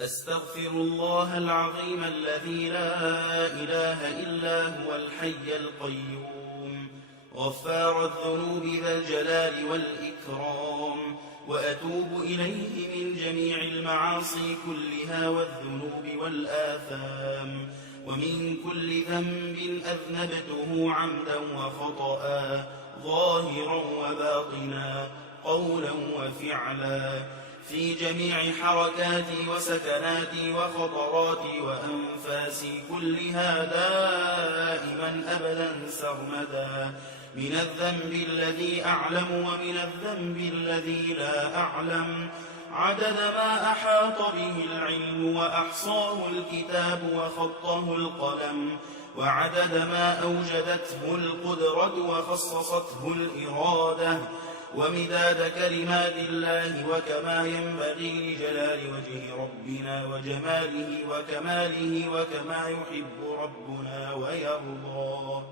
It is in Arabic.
أستغفر الله العظيم الذي لا إله إلا هو الحي القيوم غفار الذنوب ذا الجلال والإكرام، وأتوب إليه من جميع المعاصي كلها والذنوب والآثام، ومن كل ذنب أذنبته عمدا وخطأ ظاهرا وباطنا قولا وفعلا، في جميع حركاتي وسكناتي وخطراتي وأنفاسي كلها دائما أبدا سرمدا، من الذنب الذي أعلم ومن الذنب الذي لا أعلم، عدد ما أحاط به العلم وأحصاه الكتاب وخطه القلم، وعدد ما أوجدته القدرة وخصصته الإرادة، ومداد كلمات الله وكما ينبغي لجلال وجه ربنا وجماله وكماله وكما يحب ربنا ويرضى.